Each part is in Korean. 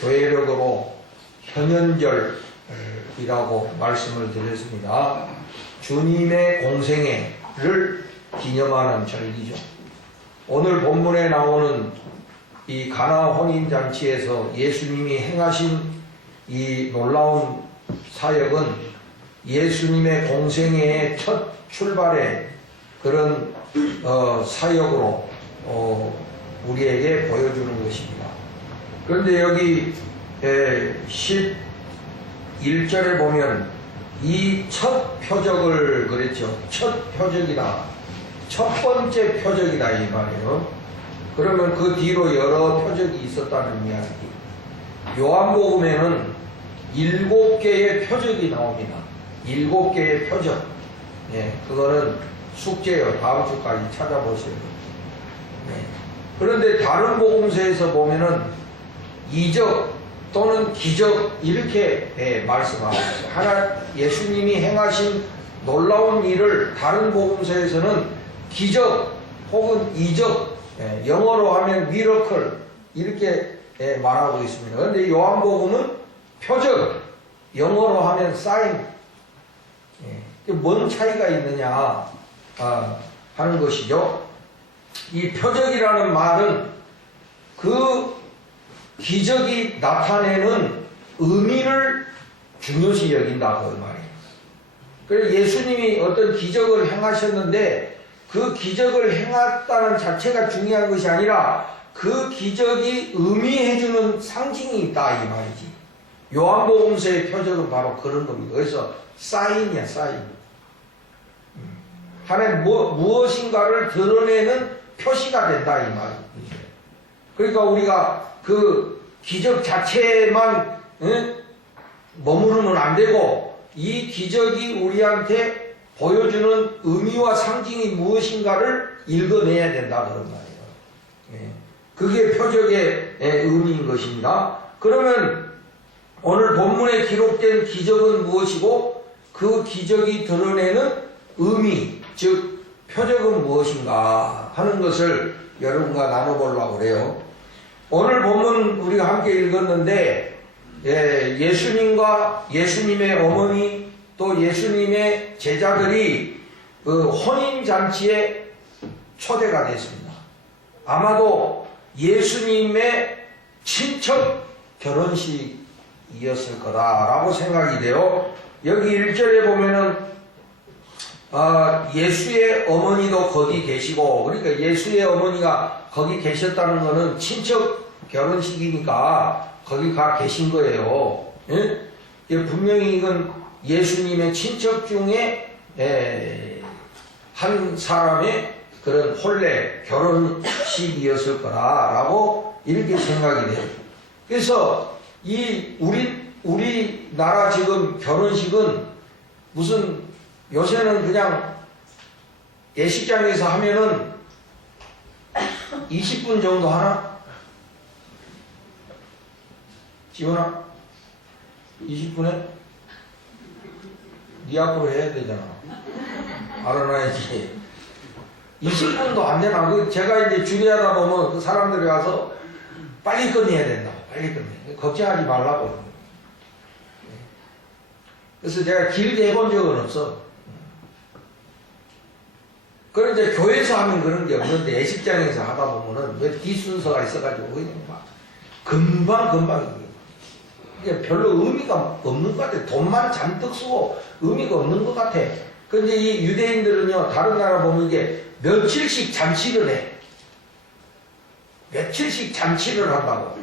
교회력으로 현현절이라고 말씀을 드렸습니다. 주님의 공생애를 기념하는 절기죠. 오늘 본문에 나오는 이 가나 혼인잔치에서 예수님이 행하신 이 놀라운 사역은 예수님의 공생애의 첫 출발의 그런 사역으로 우리에게 보여주는 것입니다. 그런데 여기 11절에 보면 이 첫 표적을 그랬죠. 첫 표적이다. 첫 번째 표적이다 이 말이에요. 그러면 그 뒤로 여러 표적이 있었다는 이야기. 요한복음에는 7개의 표적이 나옵니다. 7개의 표적. 예, 그거는 숙제예요. 다음 주까지 찾아보세요. 예. 그런데 다른 복음서에서 보면은 이적 또는 기적 이렇게 말씀하고 있어요. 하나 예수님이 행하신 놀라운 일을 다른 복음서에서는 기적 혹은 이적, 영어로 하면 미러클 이렇게 말하고 있습니다. 그런데 요한복음은 표적, 영어로 하면 사인. 뭔 차이가 있느냐 하는 것이죠. 이 표적이라는 말은 그 기적이 나타내는 의미를 중요시 여긴다 그 말이에요. 그래서 예수님이 어떤 기적을 행하셨는데 그 기적을 행했다는 자체가 중요한 것이 아니라 그 기적이 의미해주는 상징이 있다 이 말이지. 요한복음서의 표적은 바로 그런 겁니다. 그래서 사인이야 사인. 하나의 무엇인가를 드러내는 표시가 된다 이 말이죠. 그러니까 우리가 그 기적 자체만 머무르면 안 되고 이 기적이 우리한테 보여주는 의미와 상징이 무엇인가를 읽어내야 된다 그런 말이에요. 그게 표적의 의미인 것입니다. 그러면 오늘 본문에 기록된 기적은 무엇이고 그 기적이 드러내는 의미, 즉 표적은 무엇인가 하는 것을 여러분과 나눠보려고 그래요. 오늘 본문 우리가 함께 읽었는데 예수님과 예수님의 어머니 또 예수님의 제자들이 그 혼인잔치에 초대가 됐습니다. 아마도 예수님의 친척 결혼식이었을 거다라고 생각이 돼요. 여기 1절에 보면은 예수의 어머니도 거기 계시고, 그러니까 예수의 어머니가 거기 계셨다는 것은 친척 결혼식이니까 거기 가 계신 거예요. 예? 분명히 이건 예수님의 친척 중에 한 사람의 그런 혼례 결혼식이었을 거라고 이렇게 생각이 돼요. 그래서 이 우리나라 지금 결혼식은 무슨 요새는 그냥 예식장에서 하면은 20분 정도 하나? 지훈아? 20분에? 네 앞으로 해야 되잖아. 알아놔야지. 20분도 안 되나? 제가 이제 주례하다 보면 그 사람들이 와서 빨리 끝내야 된다. 빨리 끝내. 걱정하지 말라고. 그래서 제가 길게 해본 적은 없어. 그런데 교회에서 하면 그런 게 없는데 예식장에서 하다 보면은 왜 뒷순서가 있어가지고 그냥 막 금방 이게 별로 의미가 없는 것 같아. 돈만 잔뜩 쓰고 의미가 없는 것 같아. 근데 이 유대인들은요, 다른 나라 보면 이게 며칠씩 잔치를 해. 며칠씩 잔치를 한다고.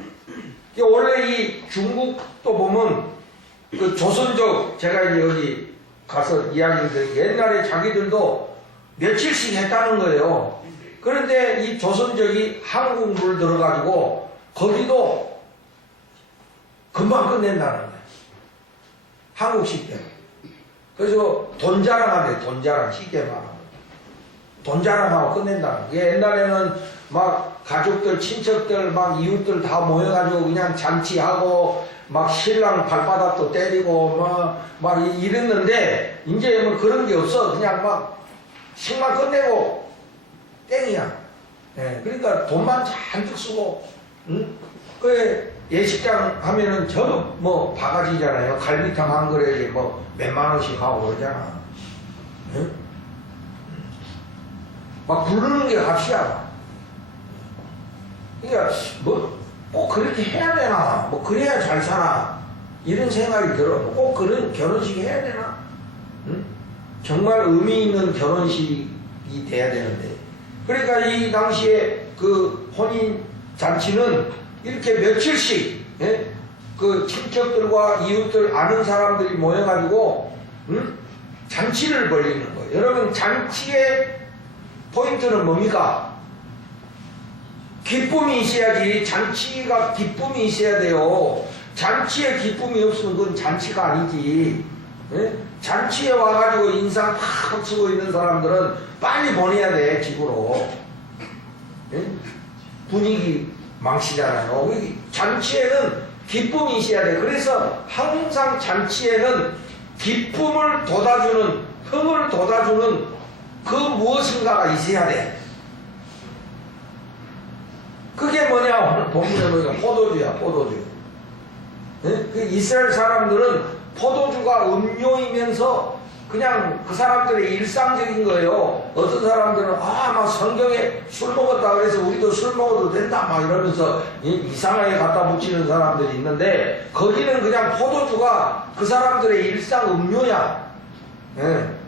원래 이 중국도 보면 그 조선족, 제가 이제 여기 가서 이야기를 드린 옛날에 자기들도 며칠씩 했다는 거예요. 그런데 이 조선족이 한국 물 들어가지고 거기도 금방 끝낸다는 거예요. 한국식 때문에. 그래서 돈 자랑하네, 돈 자랑, 쉽게 말하면. 돈 자랑하고 끝낸다는 거예요. 옛날에는 막 가족들, 친척들, 막 이웃들 다 모여가지고 그냥 잔치하고 막 신랑 발바닥도 때리고 막 이랬는데 이제 뭐 그런 게 없어. 그냥 막 식만 끝내고 땡이야. 그러니까 돈만 잔뜩 쓰고, 응? 그래 예식장 하면은 저도 뭐 바가지잖아요. 갈비탕 한 그릇에 뭐 몇만 원씩 하고 그러잖아. 응? 막 부르는 게 값이야. 그러니까 뭐 꼭 그렇게 해야 되나? 뭐 그래야 잘 사나? 이런 생각이 들어. 꼭 그런 결혼식 해야 되나? 응? 정말 의미 있는 결혼식이 돼야 되는데. 그러니까 이 당시에 그 혼인 잔치는 이렇게 며칠씩, 예? 그 친척들과 이웃들 아는 사람들이 모여가지고, 응? 잔치를 벌리는 거예요. 여러분, 잔치의 포인트는 뭡니까? 기쁨이 있어야지. 잔치가 기쁨이 있어야 돼요. 잔치에 기쁨이 없으면 그건 잔치가 아니지. 예? 잔치에 와가지고 인상 팍 쓰고 있는 사람들은 빨리 보내야 돼, 집으로. 예? 분위기 망치잖아요. 잔치에는 기쁨이 있어야 돼. 그래서 항상 잔치에는 기쁨을 돋아주는, 흥을 돋아주는 그 무엇인가가 있어야 돼. 그게 뭐냐? 오늘 본문에 보니까 포도주야, 포도주. 예? 그 이스라엘 사람들은 포도주가 음료이면서 그냥 그 사람들의 일상적인 거예요. 어떤 사람들은 막 성경에 술 먹었다 그래서 우리도 술 먹어도 된다 막 이러면서 이상하게 갖다 붙이는 사람들이 있는데, 거기는 그냥 포도주가 그 사람들의 일상 음료야. 예.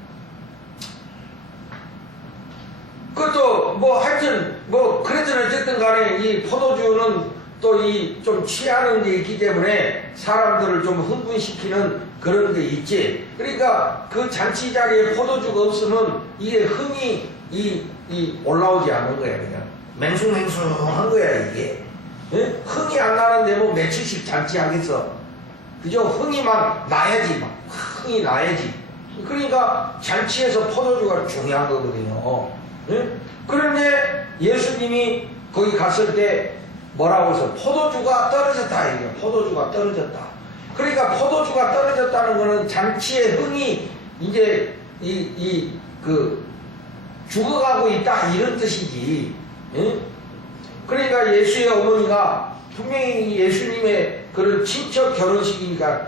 그것도 뭐 하여튼 뭐 그랬든 어쨌든 간에 이 포도주는 또 이 좀 취하는 게 있기 때문에 사람들을 좀 흥분시키는 그런 게 있지. 그러니까 그 잔치 자리에 포도주가 없으면 이게 흥이 올라오지 않는 거야. 그냥 맹숭맹숭한 거야 이게. 예? 흥이 안 나는데 뭐 며칠씩 잔치하겠어. 그죠? 흥이 막 나야지. 막 흥이 나야지. 그러니까 잔치에서 포도주가 중요한 거거든요. 예? 그런데 예수님이 거기 갔을 때 뭐라고 해서 포도주가 떨어졌다. 이게 포도주가 떨어졌다. 그러니까 포도주가 떨어졌다는 거는 잔치의 흥이 이제 죽어가고 있다 이런 뜻이지. 예? 그러니까 예수의 어머니가 분명히 예수님의 그런 친척 결혼식이니까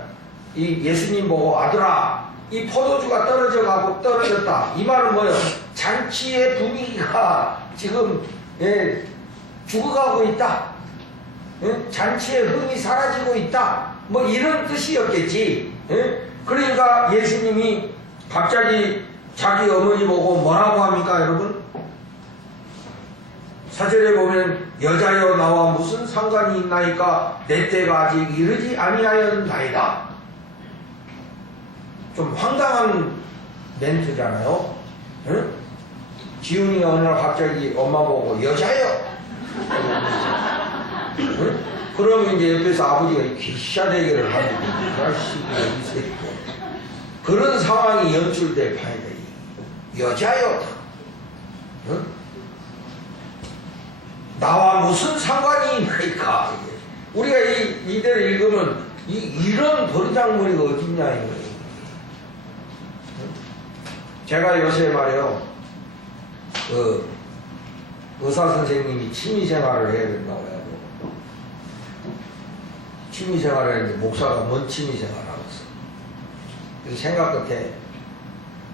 이 예수님 보고 아들아 이 포도주가 떨어져가고 떨어졌다. 이 말은 뭐예요? 잔치의 분위기가 지금 죽어가고 있다. 잔치의 흥이 사라지고 있다. 뭐 이런 뜻이었겠지. 그러니까 예수님이 갑자기 자기 어머니 보고 뭐라고 합니까 여러분? 4절에 보면 여자여 나와 무슨 상관이 있나이까 내 때가 아직 이르지 아니하였나이다. 좀 황당한 멘트잖아요. 응? 지훈이가 어느 날 갑자기 엄마 보고 여자여. 응? 그러면 이제 옆에서 아버지가 기샤 대결을 하는 자식이 그런 상황이 연출돼 봐야 돼. 여자여. 응? 나와 무슨 상관이 있나이까. 우리가 이대로 읽으면 이런 버르장머리가 어딨냐 이거예요. 제가 요새 말이요, 그 의사 선생님이 취미생활을 해야 된다고 해가지고 취미생활을 했는데 목사가 뭔 취미생활을 하고 있어. 그래서 생각 끝에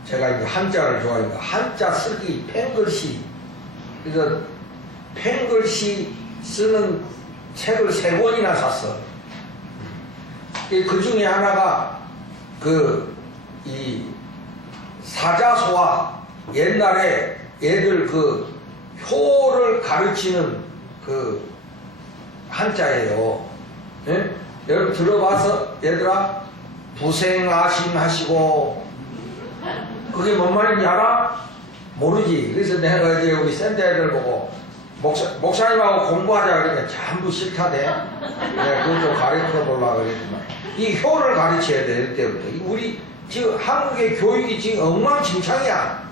제가 이제 한자를 좋아하니까 한자 쓰기 펜글씨, 그래서 펜글씨 쓰는 책을 3권이나 샀어. 그 중에 하나가 이 사자소와 옛날에 애들 그 효를 가르치는 그 한자예요. 예? 여러분 들어봐서 얘들아 부생아심하시고 그게 뭔 말인지 알아? 모르지. 그래서 내가 이제 우리 센터 애들 보고 목사님하고 공부하자 그러니까 전부 싫다대. 내가 그걸 좀 가르쳐 보려고 그랬지만 이 효를 가르쳐야 돼. 이때부터 우리 지금 한국의 교육이 지금 엉망진창이야.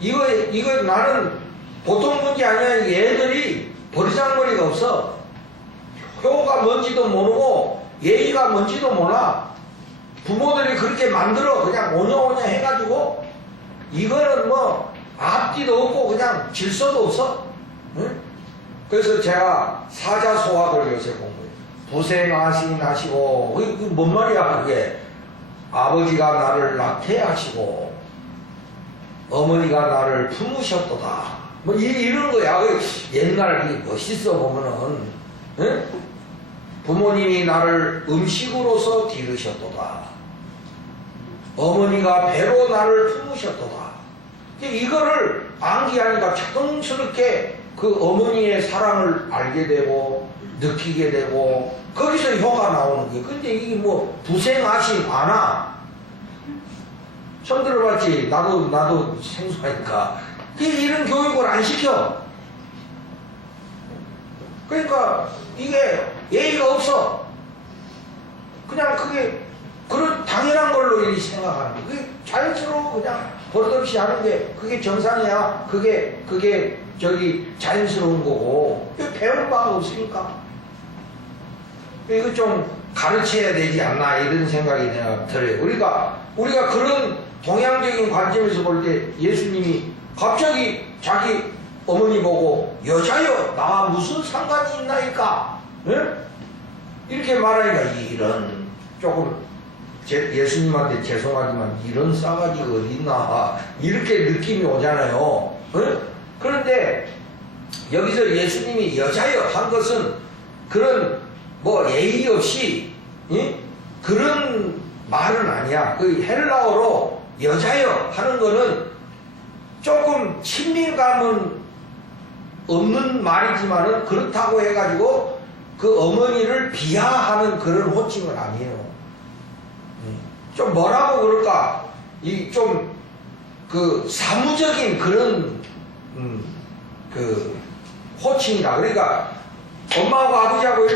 이거 나는 보통 문제 아니야. 애들이 버리장머리가 없어. 효가 뭔지도 모르고 예의가 뭔지도 몰라. 부모들이 그렇게 만들어 그냥 오냐오냐 해가지고 이거는 뭐 앞뒤도 없고 그냥 질서도 없어. 응? 그래서 제가 사자소화를 요새 공부해요. 부생하시고 그게 뭔 말이야 그게. 아버지가 나를 낙태하시고 어머니가 나를 품으셨도다. 뭐 이런 거야. 옛날 이 멋있어 보면은 응? 부모님이 나를 음식으로서 기르셨도다. 어머니가 배로 나를 품으셨도다. 이거를 암기하니까 자동스럽게 그 어머니의 사랑을 알게 되고 느끼게 되고 거기서 효가 나오는 거예요. 근데 이게 뭐 부생하심 안아. 처음 들어봤지? 나도 생소하니까. 이런 교육을 안 시켜. 그러니까 이게 예의가 없어. 그냥 그게 그런 당연한 걸로 이렇게 생각하는 거야. 그게 자연스러워 그냥 버릇없이 하는 게 그게 정상이야. 그게 저기 자연스러운 거고. 배울 바가 없으니까. 이거 좀 가르쳐야 되지 않나 이런 생각이 내가 들어요. 우리가 그런 동양적인 관점에서 볼 때 예수님이 갑자기 자기 어머니 보고 여자여 나와 무슨 상관이 있나이까? 네? 이렇게 말하니까 이런 조금 예수님한테 죄송하지만 이런 싸가지가 어딨나 이렇게 느낌이 오잖아요. 네? 그런데 여기서 예수님이 여자여 한 것은 그런 뭐 예의 없이 그런 말은 아니야. 그 헬라어로 여자여 하는 거는 조금 친밀감은 없는 말이지만은 그렇다고 해가지고 그 어머니를 비하하는 그런 호칭은 아니에요. 좀 뭐라고 그럴까? 이 좀 그 사무적인 그런 그 호칭이다. 그러니까 엄마하고 아버지하고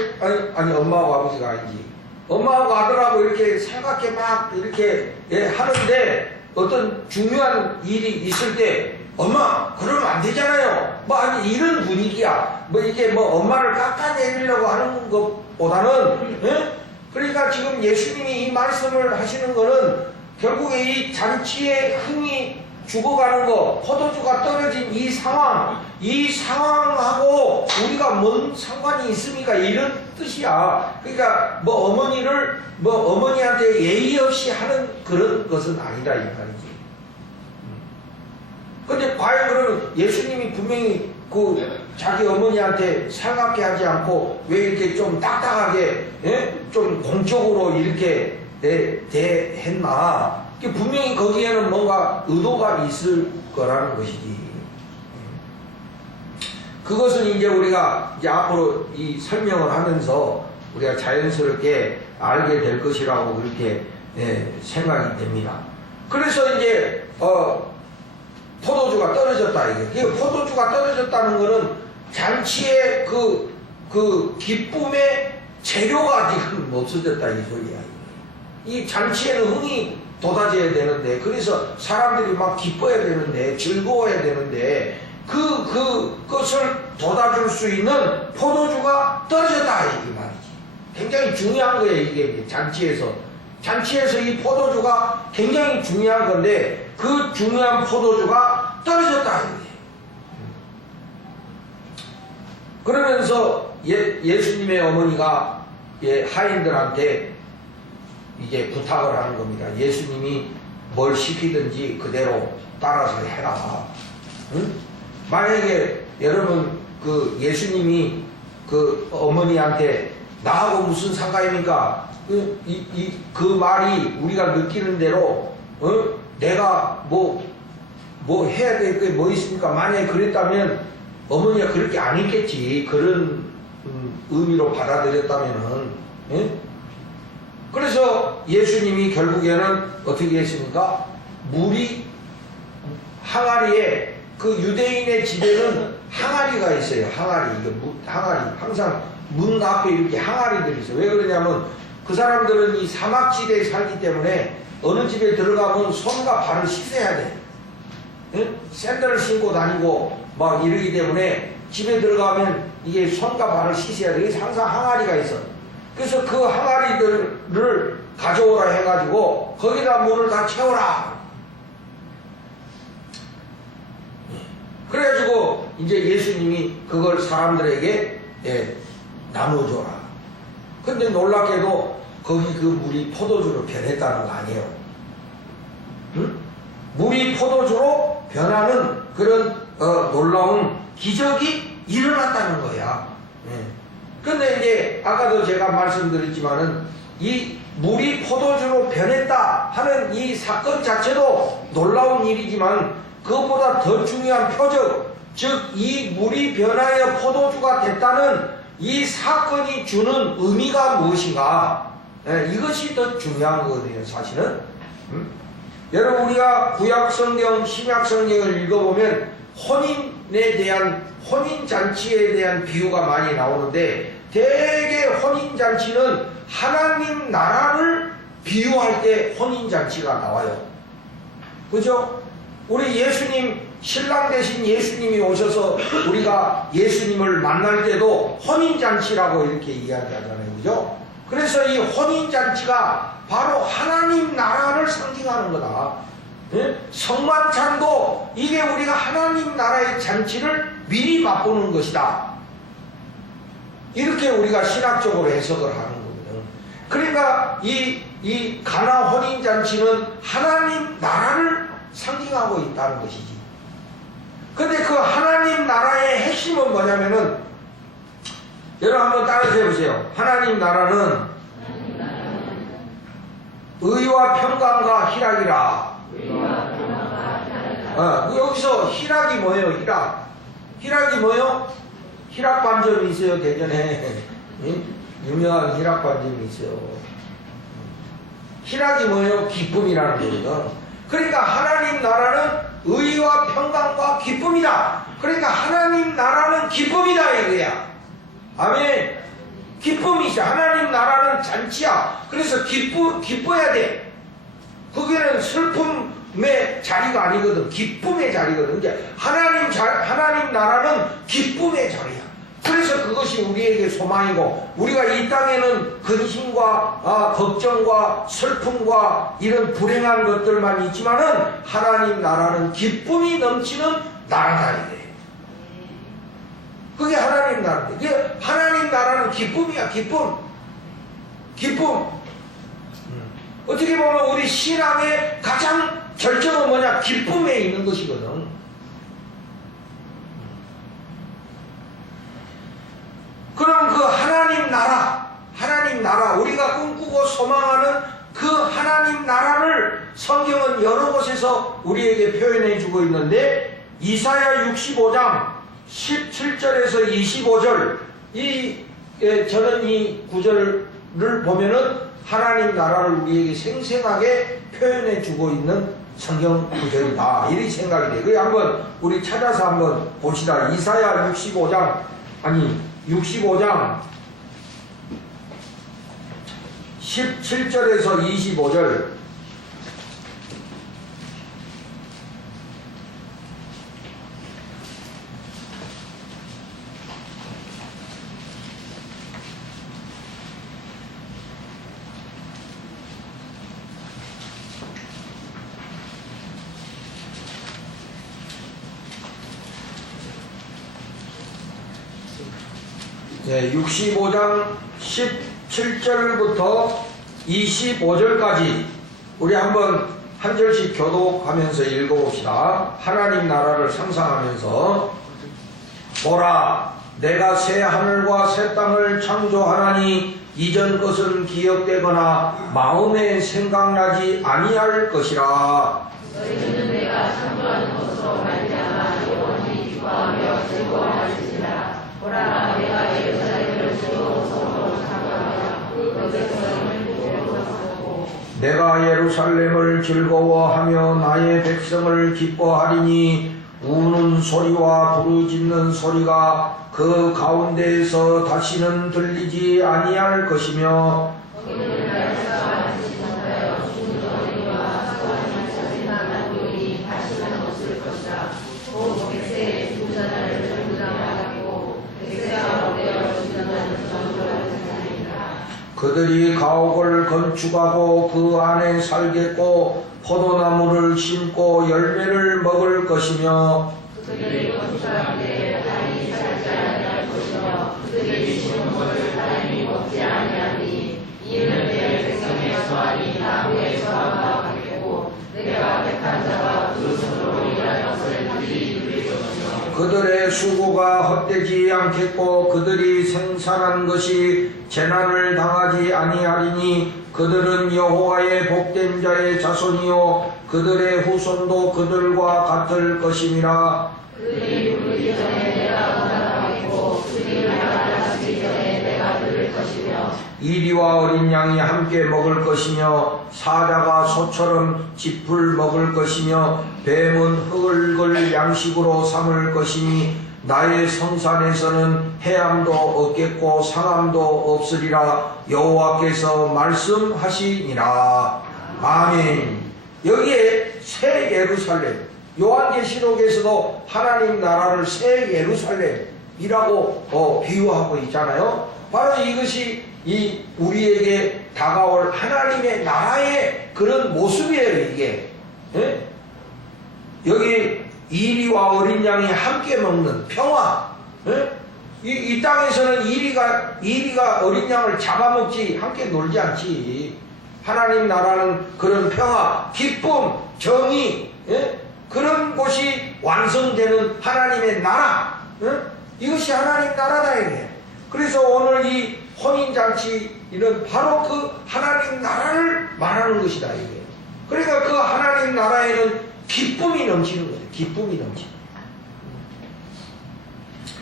아니 엄마하고 아버지가 아니지. 엄마하고 아들하고 이렇게 살갑게 막 이렇게 하는데 어떤 중요한 일이 있을 때 엄마 그러면 안 되잖아요. 뭐 아니 이런 분위기야. 뭐 이게 뭐 엄마를 깎아내리려고 하는 것보다는 그러니까 지금 예수님이 이 말씀을 하시는 거는 결국에 이 잔치의 흥이 죽어가는 거, 포도주가 떨어진 이 상황하고 우리가 뭔 상관이 있습니까? 이런 뜻이야. 그러니까 뭐 어머니한테 예의 없이 하는 그런 것은 아니다 이 말이지. 근데 과연 그러면 예수님이 분명히 그 자기 어머니한테 살갑게 하지 않고 왜 이렇게 좀 딱딱하게 좀 공적으로 이렇게 대했나? 분명히 거기에는 뭔가 의도가 있을 거라는 것이지. 그것은 이제 우리가 이제 앞으로 이 설명을 하면서 우리가 자연스럽게 알게 될 것이라고 그렇게 생각이 됩니다. 그래서 이제 포도주가 떨어졌다 이게. 포도주가 떨어졌다는 것은 잔치의 그 기쁨의 재료가 지금 없어졌다 이 소리야. 이 잔치에는 흥이 돋아져야 되는데, 그래서 사람들이 막 기뻐야 되는데, 즐거워야 되는데, 그것을 돋아줄 수 있는 포도주가 떨어졌다 이 말이지. 굉장히 중요한 거예요 이게. 잔치에서 이 포도주가 굉장히 중요한 건데 그 중요한 포도주가 떨어졌다 이거예요. 그러면서 예수님의 어머니가 하인들한테 이제 부탁을 하는 겁니다. 예수님이 뭘 시키든지 그대로 따라서 해라. 응? 만약에 여러분 그 예수님이 그 어머니한테 나하고 무슨 상관입니까? 그 말이 우리가 느끼는 대로 내가 뭐 해야 될 게 뭐 있습니까? 만약에 그랬다면 어머니가 그렇게 안 했겠지. 그런 의미로 받아들였다면은. 그래서 예수님이 결국에는 어떻게 했습니까? 물이 항아리에, 그 유대인의 집에는 항아리가 있어요. 항아리. 항상 문 앞에 이렇게 항아리들이 있어요. 왜 그러냐면 그 사람들은 이 사막지대에 살기 때문에 어느 집에 들어가면 손과 발을 씻어야 돼. 샌들을 신고 다니고 막 이러기 때문에 집에 들어가면 이게 손과 발을 씻어야 돼. 그래서 항상 항아리가 있어. 그래서 그 항아리들을 가져오라 해가지고 거기다 물을 다 채워라. 그래가지고 이제 예수님이 그걸 사람들에게 나눠줘라. 근데 놀랍게도 거기 그 물이 포도주로 변했다는 거 아니에요. 응? 물이 포도주로 변하는 그런 놀라운 기적이 일어났다는 거야. 근데 이제 아까도 제가 말씀드렸지만은 이 물이 포도주로 변했다 하는 이 사건 자체도 놀라운 일이지만 그것보다 더 중요한 표적, 즉 이 물이 변하여 포도주가 됐다는 이 사건이 주는 의미가 무엇인가, 이것이 더 중요한 거거든요, 사실은. 여러분, 우리가 구약성경, 신약성경을 읽어보면 혼인에 대한, 혼인잔치에 대한 비유가 많이 나오는데 대개 혼인잔치는 하나님 나라를 비유할 때 혼인잔치가 나와요. 그죠? 우리 예수님, 신랑 되신 예수님이 오셔서 우리가 예수님을 만날 때도 혼인잔치라고 이렇게 이야기하잖아요. 그죠? 그래서 이 혼인잔치가 바로 하나님 나라를 상징하는 거다. 성만찬도 이게 우리가 하나님 나라의 잔치를 미리 맛보는 것이다. 이렇게 우리가 신학적으로 해석을 하는 거거든. 그러니까 이 가나 혼인잔치는 하나님 나라를 상징하고 있다는 것이지. 근데 그 하나님 나라의 핵심은 뭐냐면은, 여러분 한번 따라서 해보세요. 하나님 나라는 의와 평강과 희락이라. 여기서 희락이 뭐예요? 희락이 뭐예요? 희락반점이 있어요. 대전에 유명한 희락반점이 있어요. 희락이 뭐예요? 기쁨이라는 거거든. 그러니까 하나님 나라는 의와 평강과 기쁨이다. 그러니까 하나님 나라는 기쁨이다 이거야. 아멘. 기쁨이죠. 하나님 나라는 잔치야. 그래서 기뻐야 돼. 거기는 슬픔의 자리가 아니거든. 기쁨의 자리거든. 이제 하나님 나라는 기쁨의 자리야. 그래서 그것이 우리에게 소망이고, 우리가 이 땅에는 근심과 걱정과 슬픔과 이런 불행한 것들만 있지만은 하나님 나라는 기쁨이 넘치는 나라다 이게. 그게 하나님 나라인데, 그게 하나님 나라는 기쁨이야. 기쁨. 어떻게 보면 우리 신앙의 가장 절정은 뭐냐? 기쁨에 있는 것이거든. 그럼 그 하나님 나라, 우리가 꿈꾸고 소망하는 그 하나님 나라를 성경은 여러 곳에서 우리에게 표현해 주고 있는데, 이사야 65장 17절에서 25절, 저는 이 구절을 보면은 하나님 나라를 우리에게 생생하게 표현해 주고 있는 성경 구절이다, 이렇게 생각이 돼요. 그래 한번 우리 찾아서 한번 봅시다. 이사야 65장 17절에서 25절. 네, 65장 17절부터 25절까지 우리 한번 한 절씩 교독하면서 읽어봅시다. 하나님 나라를 상상하면서, 보라, 내가 새 하늘과 새 땅을 창조하나니 이전 것은 기억되거나 마음에 생각나지 아니할 것이라. 너희는 내가 창조하는 것으로 말미암아 영원히 기뻐하며 즐거워하리라. 보라, 내가 예루살렘을 즐거운 성으로 창조하며 그 백성을 기뻐하고, 내가 예루살렘을 즐거워하며 나의 백성을 기뻐하리니 우는 소리와 부르짖는 소리가 그 가운데에서 다시는 들리지 아니할 것이며, 거기는 날짜가 다시 나타나여 죽은 어린이와 사고하는 자세나 난돌이 다시는 없을 것이라. 또 백세의 부자나를 전부장하고 백세가 어되어 주장하는 전부라는 자니라. 그들이 가옥을 건축하고 그 안에 살겠고 포도나무를 심고 열매를 먹을 것이며, 그들이 건축할 때 달이 살지 아니할 것이며 그들이 심은 것을 달이 먹지 아니하리라. 그들의 수고가 헛되지 않겠고 그들이 생산한 것이 재난을 당하지 아니하리니 그들은 여호와의 복된 자의 자손이요 그들의 후손도 그들과 같을 것임이라. 그들이 부르기 전에 내가 응답하겠고 그들이 말하기 전에 내가 들을 것이며 이리와 어린 양이 함께 먹을 것이며 사자가 소처럼 짚을 먹을 것이며 뱀은 흙을 양식으로 삼을 것이니 나의 성산에서는 해함도 없겠고 상함도 없으리라 여호와께서 말씀하시니라. 아멘. 여기에 새 예루살렘, 요한계시록에서도 하나님 나라를 새 예루살렘이라고 비유하고 있잖아요. 바로 이것이 이 우리에게 다가올 하나님의 나라의 그런 모습이에요. 이게 여기 이리와 어린 양이 함께 먹는 평화. 이 땅에서는 이리가 어린 양을 잡아먹지 함께 놀지 않지. 하나님 나라는 그런 평화, 기쁨, 정의, 그런 곳이 완성되는 하나님의 나라. 이것이 하나님 나라다 이게. 그래서 오늘 이 혼인잔치는 바로 그 하나님 나라를 말하는 것이다 이게. 그러니까 그 하나님 나라에는 기쁨이 넘치는 거죠. 기쁨이 넘치는.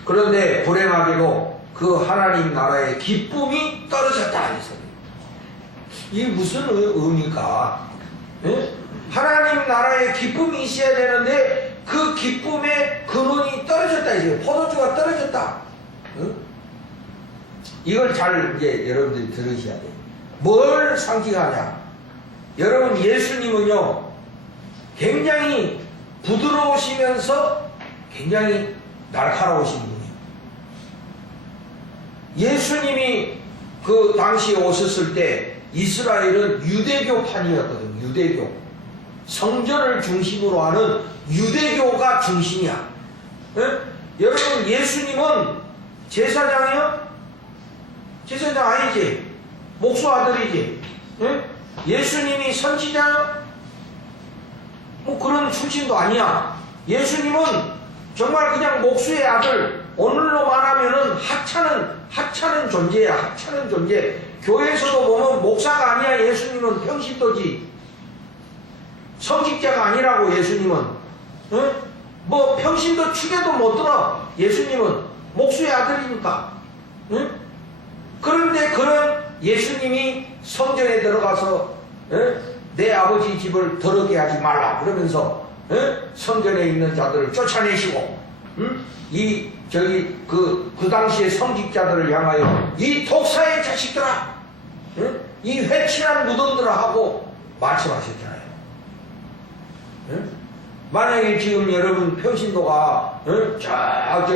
그런데 불행하게도 그 하나님 나라의 기쁨이 떨어졌다 해서 이게 무슨 의미일까? 하나님 나라의 기쁨이 있어야 되는데 그 기쁨의 근원이 떨어졌다 이제 포도주가 떨어졌다. 이걸 잘 이제 여러분들이 들으셔야 돼요. 뭘 상징하냐? 여러분 예수님은요 굉장히 부드러우시면서 굉장히 날카로우신 분이에요. 예수님이 그 당시에 오셨을 때 이스라엘은 유대교판이었거든요. 유대교. 성전을 중심으로 하는 유대교가 중심이야. 여러분 예수님은 제사장이요? 제사장 아니지. 목수 아들이지. 예수님이 선지자요? 뭐 그런 출신도 아니야. 예수님은 정말 그냥 목수의 아들. 오늘로 말하면은 하찮은 존재야. 하찮은 존재. 교회에서도 보면 목사가 아니야. 예수님은 평신도지. 성직자가 아니라고 예수님은. 뭐 평신도 축에도 못 들어. 예수님은 목수의 아들이니까. 그런데 그런 예수님이 성전에 들어가서 내 아버지 집을 더럽게 하지 말라 그러면서 성전에 있는 자들을 쫓아내시고 그 당시의 성직자들을 향하여 이 독사의 자식들아 이 회칠한 무덤들아 하고 말씀하셨잖아요. 만약에 지금 여러분 평신도가 저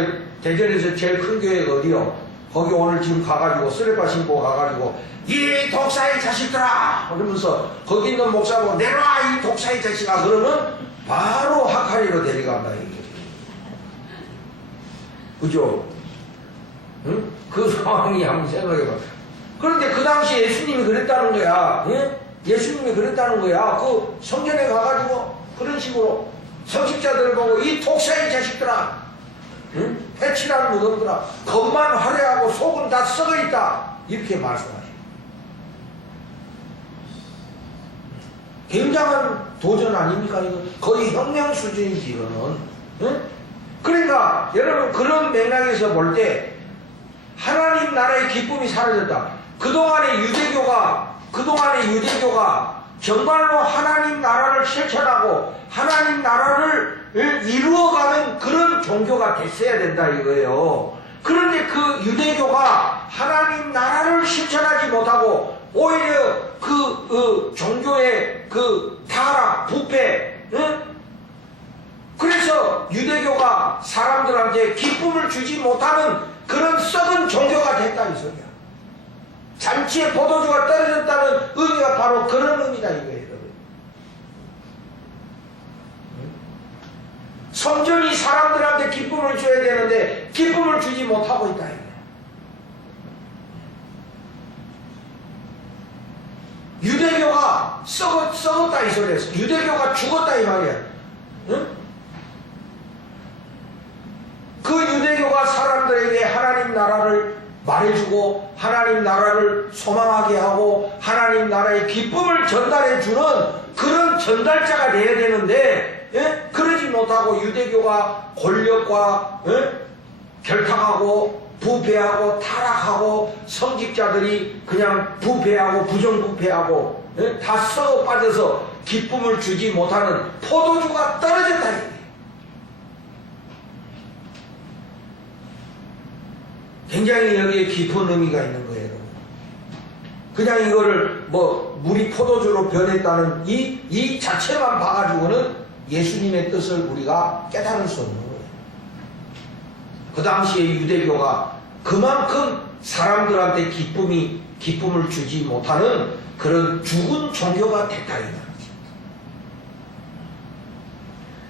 대전에서 제일 큰 교회가 어디요? 거기 오늘 지금 가가지고 쓰레빠 신고 가가지고 이 독사의 자식들아 그러면서 거기 있는 목사고 내려와 이 독사의 자식아 그러면 바로 하카리로 데려간다 이게. 그죠? 응? 그 상황이 한번 생각해봐. 그런데 그 당시 예수님이 그랬다는 거야. 응? 예수님이 그랬다는 거야. 그 성전에 가가지고 그런 식으로 성직자들을 보고 이 독사의 자식들아 응? 회칠한 무덤들아 겉만 화려하고 속은 다 썩어있다 이렇게 말씀하시고 굉장한 도전 아닙니까? 이거 거의 혁명 수준이지 이거는. 응? 그러니까 여러분 그런 맥락에서 볼 때 하나님 나라의 기쁨이 사라졌다. 그동안의 유대교가 정말로 하나님 나라를 실천하고 하나님 나라를 이루어가는 그런 종교가 됐어야 된다 이거예요. 그런데 그 유대교가 하나님 나라를 실천하지 못하고 오히려 그 종교의 그 타락, 부패, 그래서 유대교가 사람들한테 기쁨을 주지 못하는 그런 썩은 종교가 됐다 이 소리야. 잔치에 포도주가 떨어졌다는 의미가 바로 그런 의미다 이거예요. 성전이 사람들한테 기쁨을 줘야 되는데 기쁨을 주지 못하고 있다 이거예요. 유대교가 썩었다 이 소리였어. 유대교가 죽었다 이 말이야. 응? 나라를 말해주고 하나님 나라를 소망하게 하고 하나님 나라의 기쁨을 전달해주는 그런 전달자가 돼야 되는데 예? 그러지 못하고 유대교가 권력과 예? 결탁하고 부패하고 타락하고 성직자들이 그냥 부패하고 부정부패하고 예? 다 썩어 빠져서 기쁨을 주지 못하는 포도주가 떨어졌다. 굉장히 여기에 깊은 의미가 있는 거예요. 그냥 이거를 뭐 물이 포도주로 변했다는 이 자체만 봐가지고는 예수님의 뜻을 우리가 깨달을 수 없는 거예요. 그 당시에 유대교가 그만큼 사람들한테 기쁨을 주지 못하는 그런 죽은 종교가 됐다 이 말이죠.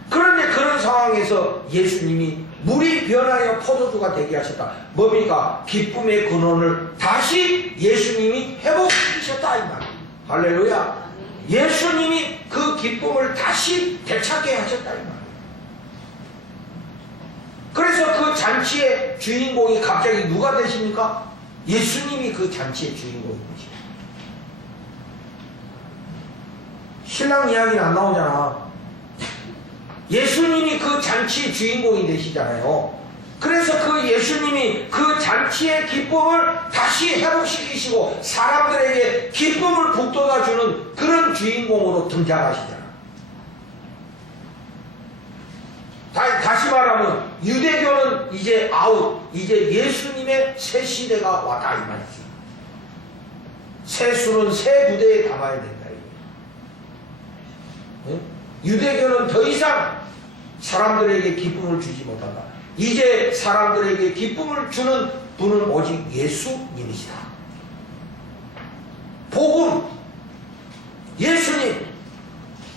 그런데 그런 상황에서 예수님이 물이 변하여 포도주가 되게 하셨다. 뭡니까? 기쁨의 근원을 다시 예수님이 회복시키셨다 이 말이에요. 할렐루야. 예수님이 그 기쁨을 다시 되찾게 하셨다 이 말이에요. 그래서 그 잔치의 주인공이 갑자기 누가 되십니까? 예수님이 그 잔치의 주인공이 되십니다. 신랑 이야기는 안 나오잖아. 예수님이 그 잔치의 주인공이 되시잖아요. 그래서 그 예수님이 그 잔치의 기쁨을 다시 회복시키시고 사람들에게 기쁨을 북돋아주는 그런 주인공으로 등장하시잖아. 다시 말하면 유대교는 이제 아웃, 이제 예수님의 새 시대가 왔다 이 말이지. 새 술은 새 부대에 담아야 된다. 응? 유대교는 더 이상 사람들에게 기쁨을 주지 못한다. 이제 사람들에게 기쁨을 주는 분은 오직 예수님이시다. 복음,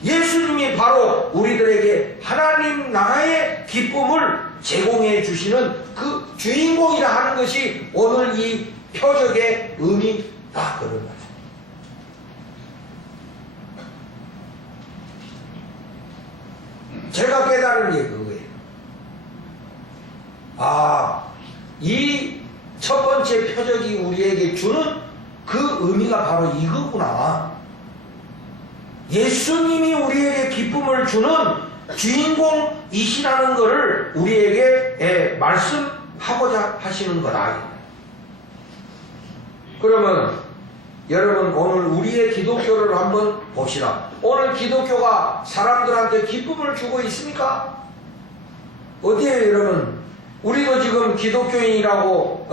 예수님이 바로 우리들에게 하나님 나라의 기쁨을 제공해 주시는 그 주인공이라 하는 것이 오늘 이 표적의 의미다 그런 거죠. 제가 깨달은 게 그거예요. 이 첫 번째 표적이 우리에게 주는 그 의미가 바로 이거구나. 예수님이 우리에게 기쁨을 주는 주인공이시라는 것을 우리에게 말씀하고자 하시는 거다. 그러면 여러분 오늘 우리의 기독교를 한번 봅시다. 오늘 기독교가 사람들한테 기쁨을 주고 있습니까? 어디에요 여러분? 우리도 지금 기독교인이라고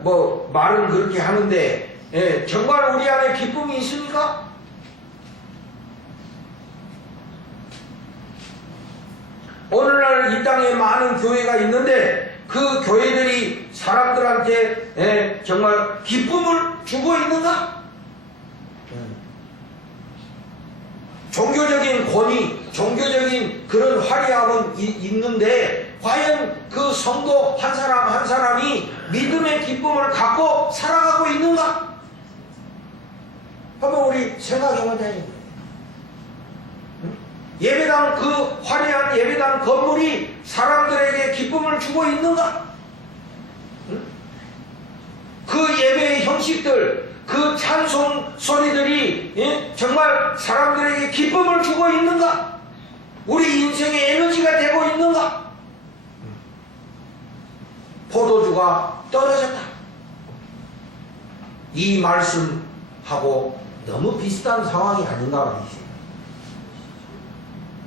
뭐 말은 그렇게 하는데 정말 우리 안에 기쁨이 있습니까? 오늘날 이 땅에 많은 교회가 있는데 그 교회들이 사람들한테 정말 기쁨을 주고 있는가? 종교적인 권위, 종교적인 그런 화려함은 있는데 과연 그 성도 한 사람 한 사람이 믿음의 기쁨을 갖고 살아가고 있는가? 한번 우리 생각해보자. 예배당 그 화려한 예배당 건물이 사람들에게 기쁨을 주고 있는가? 그 예배의 형식들, 그 찬송 소리들이 정말 사람들에게 기쁨을 주고 있는가? 우리 인생의 에너지가 되고 있는가? 포도주가 떨어졌다. 이 말씀하고 너무 비슷한 상황이 아닌가 말이지.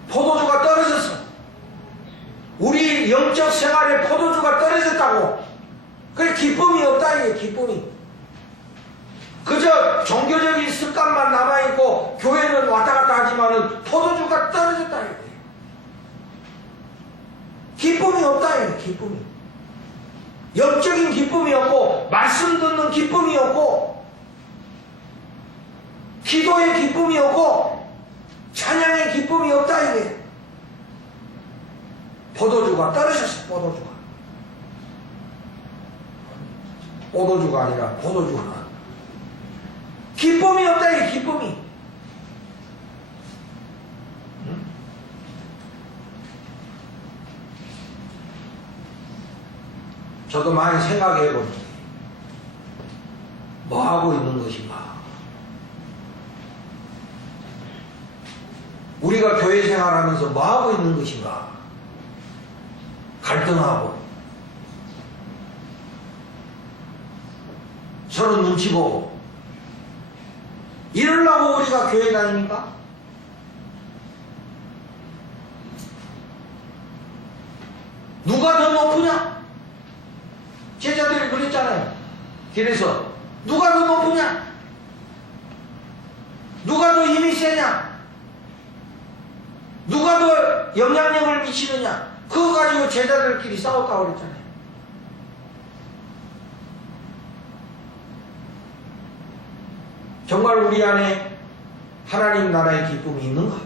포도주가 떨어졌어. 우리 영적 생활에 포도주가 떨어졌다고. 그래 기쁨이 없다 이게 기쁨이. 그저 종교적인 습관만 남아있고 교회는 왔다 갔다 하지만은 포도주가 떨어졌다 이거예요. 기쁨이 없다 이거예요. 기쁨이. 영적인 기쁨이 없고 말씀 듣는 기쁨이 없고 기도의 기쁨이 없고 찬양의 기쁨이 없다 이게. 포도주가 떨어졌어. 포도주가 아니라 포도주가. 기쁨이 없다 이게 기쁨이. 저도 많이 생각해 보는 거예요. 뭐 하고 있는 것인가? 우리가 교회 생활하면서 뭐 하고 있는 것인가? 갈등하고 서로 눈치 보고 이러려고 우리가 교회 다닙니까? 누가 더 높으냐? 제자들이 그랬잖아요. 그래서 누가 더 높으냐? 누가 더 힘이 세냐? 누가 더 영향력을 미치느냐? 그거 가지고 제자들끼리 싸웠다고 그랬잖아요. 정말 우리 안에 하나님 나라의 기쁨이 있는가?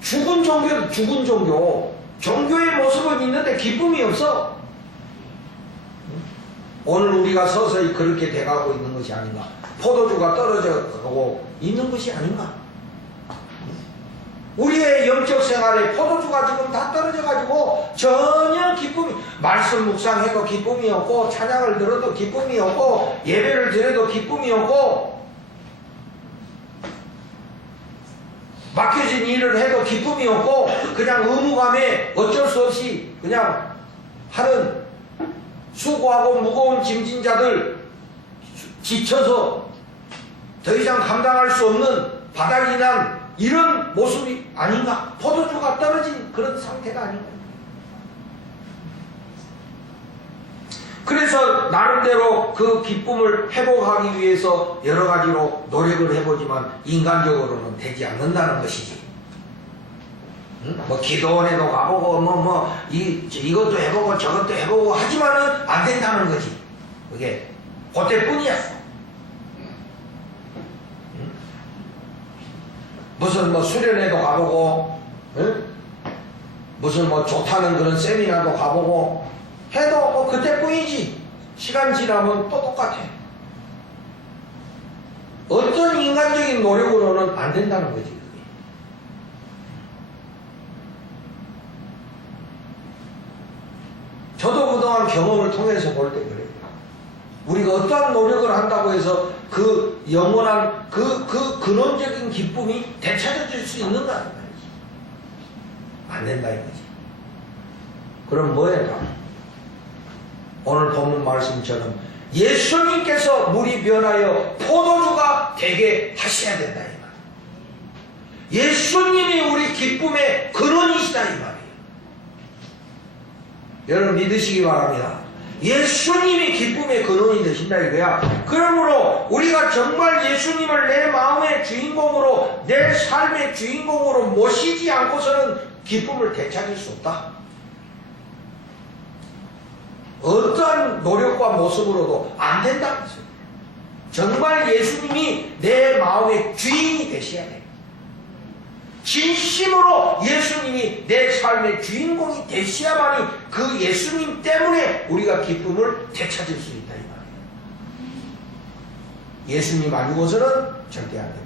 죽은 종교, 죽은 종교. 종교의 모습은 있는데 기쁨이 없어. 오늘 우리가 서서히 그렇게 돼가고 있는 것이 아닌가. 포도주가 떨어져 가고 있는 것이 아닌가. 우리의 영적 생활에 포도주가 지금 다 떨어져 가지고 전혀 기쁨이, 말씀 묵상해도 기쁨이 없고, 찬양을 들어도 기쁨이 없고, 예배를 드려도 기쁨이 없고, 맡겨진 일을 해도 기쁨이 없고, 그냥 의무감에 어쩔 수 없이 그냥 하는 수고하고 무거운 짐진자들, 지쳐서 더 이상 감당할 수 없는 바닥이 난 이런 모습이 아닌가? 포도주가 떨어진 그런 상태가 아닌가? 그래서 나름대로 그 기쁨을 회복하기 위해서 여러 가지로 노력을 해보지만 인간적으로는 되지 않는다는 것이지. 응? 뭐 기도원에도 가보고 이것도 해보고 저것도 해보고 하지만은 안 된다는 거지. 그게 그때뿐이야. 응? 무슨 수련회도 가보고, 응? 무슨 좋다는 그런 세미나도 가보고 해도 그때뿐이지. 시간 지나면 또 똑같아. 어떤 인간적인 노력으로는 안 된다는 거지. 그게. 저도 그동안 경험을 통해서 볼 때 그래요. 우리가 어떠한 노력을 한다고 해서 그 영원한 그 근원적인 기쁨이 되찾아질 수 있는가? 안 된다 이거지. 그럼 뭐예요? 오늘 본문 말씀처럼 예수님께서 물이 변하여 포도주가 되게 하셔야 된다 이 말이에요. 예수님이 우리 기쁨의 근원이시다 이 말이에요. 여러분 믿으시기 바랍니다. 예수님이 기쁨의 근원이 되신다 이거야. 그러므로 우리가 정말 예수님을 내 마음의 주인공으로, 내 삶의 주인공으로 모시지 않고서는 기쁨을 되찾을 수 없다. 어떠한 노력과 모습으로도 안 된다는 거죠. 정말 예수님이 내 마음의 주인이 되셔야 돼. 진심으로 예수님이 내 삶의 주인공이 되셔야만이 그 예수님 때문에 우리가 기쁨을 되찾을 수 있다 이 말이에요. 예수님 아니고서는 절대 안 됩니다.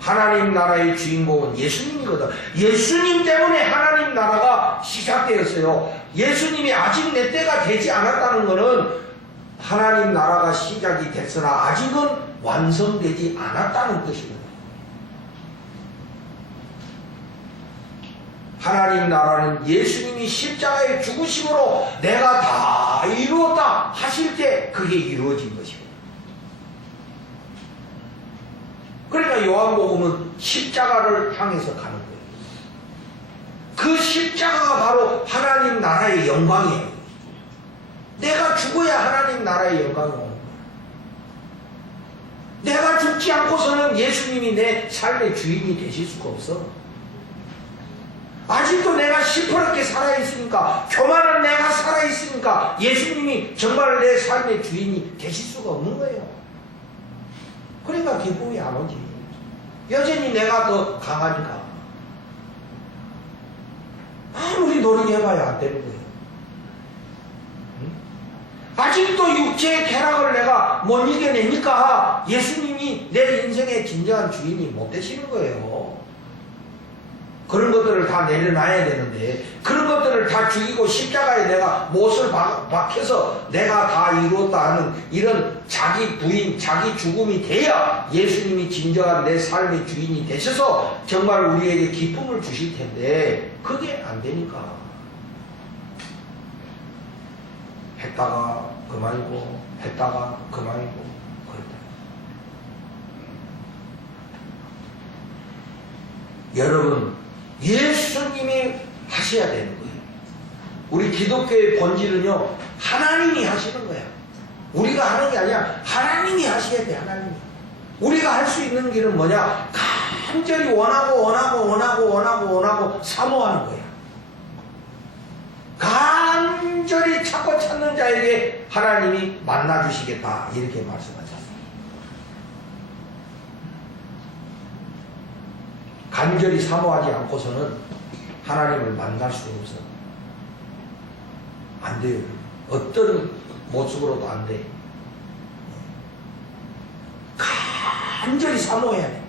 하나님 나라의 주인공은 예수님이거든. 예수님 때문에 하나님 나라가 시작되었어요. 예수님이 아직 내 때가 되지 않았다는 것은 하나님 나라가 시작이 됐으나 아직은 완성되지 않았다는 뜻입니다. 하나님 나라는 예수님이 십자가의 죽으심으로 내가 다 이루었다 하실 때 그게 이루어진 것입니다. 그러니까 요한복음은 십자가를 향해서 가는 거예요. 그 십자가가 바로 하나님 나라의 영광이에요. 내가 죽어야 하나님 나라의 영광이 오는 거예요. 내가 죽지 않고서는 예수님이 내 삶의 주인이 되실 수가 없어. 아직도 내가 시퍼렇게 살아있으니까, 교만한 내가 살아있으니까 예수님이 정말 내 삶의 주인이 되실 수가 없는 거예요. 그러니까 기쁨이 안 오지. 여전히 내가 더 강하니까 아무리 노력해봐야 안 되는 거예요. 응? 아직도 육체의 쾌락을 내가 못 이겨내니까 예수님이 내 인생의 진정한 주인이 못 되시는 거예요. 그런 것들을 다 내려놔야 되는데 그런 것들을 다 죽이고 십자가에 내가 못을 박혀서 내가 다 이루었다 하는 이런 자기 부인, 자기 죽음이 돼야 예수님이 진정한 내 삶의 주인이 되셔서 정말 우리에게 기쁨을 주실 텐데 그게 안 되니까 했다가 그만이고 했다가 그만이고 그렇다. 여러분 예수님이 하셔야 되는 거예요. 우리 기독교의 본질은요 하나님이 하시는 거야. 우리가 하는 게 아니야. 하나님이 하셔야 돼. 하나님이. 우리가 할 수 있는 길은 뭐냐? 간절히 원하고 사모하는 거야. 간절히 찾고 찾는 자에게 하나님이 만나주시겠다 이렇게 말씀하셨어요. 간절히 사모하지 않고서는 하나님을 만날 수 없어. 안 돼요. 어떤 모습으로도 안 돼. 간절히 사모해야 돼.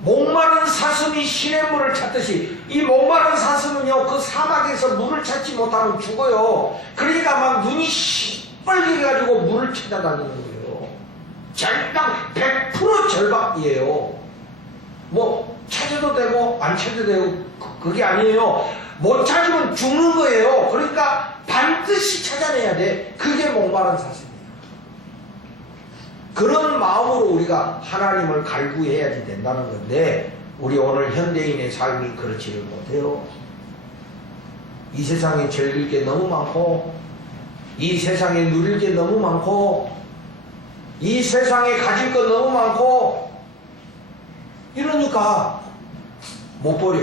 목마른 사슴이 시냇물을 찾듯이 이 목마른 사슴은요 그 사막에서 물을 찾지 못하면 죽어요. 그러니까 막 눈이 시뻘게 가지고 물을 찾아다니는 거예요. 절박 100% 절박이에요. 뭐 찾아도 되고 안 찾아도 되고 그게 아니에요. 못 찾으면 죽는 거예요. 그러니까 반드시 찾아내야 돼. 그게 목마른 사슴이에요. 그런 마음으로 우리가 하나님을 갈구해야지 된다는 건데 우리 오늘 현대인의 삶이 그렇지를 못해요. 이 세상에 즐길 게 너무 많고 이 세상에 누릴 게 너무 많고 이 세상에 가질 거 너무 많고 이러니까 못 버려.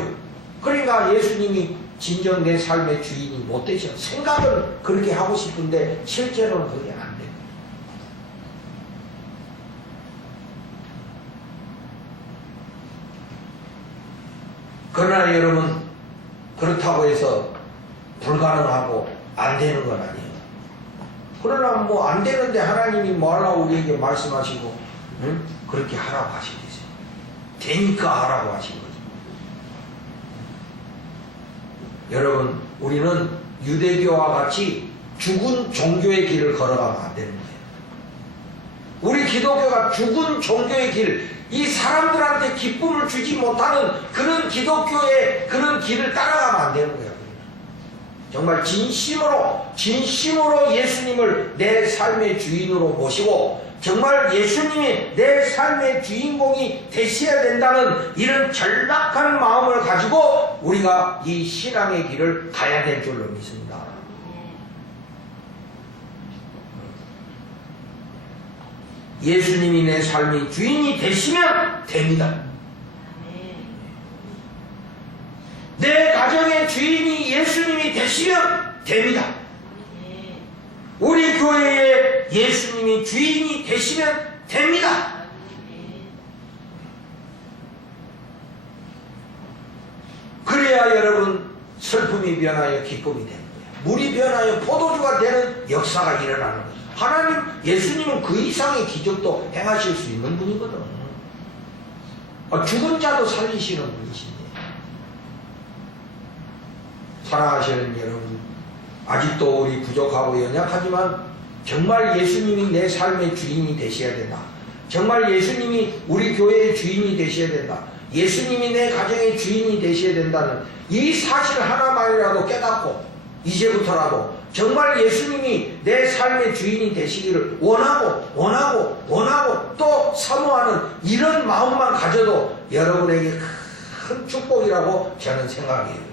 그러니까 예수님이 진정 내 삶의 주인이 못 되셔. 생각은 그렇게 하고 싶은데 실제로는 그게 안 돼. 그러나 여러분 그렇다고 해서 불가능하고 안 되는 건 아니에요. 그러나 뭐 안 되는데 하나님이 뭐 하라고 우리에게 말씀하시고 응? 그렇게 하라고 하시겠어요. 되니까 하라고 하신 거죠. 여러분 우리는 유대교와 같이 죽은 종교의 길을 걸어가면 안 되는 거예요. 우리 기독교가 죽은 종교의 길, 이 사람들한테 기쁨을 주지 못하는 그런 기독교의 그런 길을 따라가면 안 되는 거예요. 정말 진심으로 예수님을 내 삶의 주인으로 모시고 정말 예수님이 내 삶의 주인공이 되셔야 된다는 이런 절박한 마음을 가지고 우리가 이 신앙의 길을 가야 될 줄로 믿습니다. 예수님이 내 삶의 주인이 되시면 됩니다. 내 가정의 주인이 예수님이 되시면 됩니다. 우리 교회에 예수님이 주인이 되시면 됩니다. 그래야 여러분 슬픔이 변하여 기쁨이 되는 거예요. 물이 변하여 포도주가 되는 역사가 일어나는 거예요. 하나님, 예수님은 그 이상의 기적도 행하실 수 있는 분이거든. 죽은 자도 살리시는 분이신데. 사랑하시는 여러분, 아직도 우리 부족하고 연약하지만 정말 예수님이 내 삶의 주인이 되셔야 된다. 정말 예수님이 우리 교회의 주인이 되셔야 된다. 예수님이 내 가정의 주인이 되셔야 된다는 이 사실 하나만이라도 깨닫고 이제부터라도 정말 예수님이 내 삶의 주인이 되시기를 원하고 또 사모하는 이런 마음만 가져도 여러분에게 큰 축복이라고 저는 생각해요.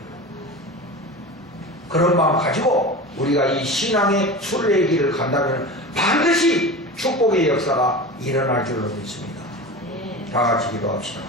그런 마음 가지고 우리가 이 신앙의 순례의 길을 간다면 반드시 축복의 역사가 일어날 줄로 믿습니다. 다 같이 기도합시다.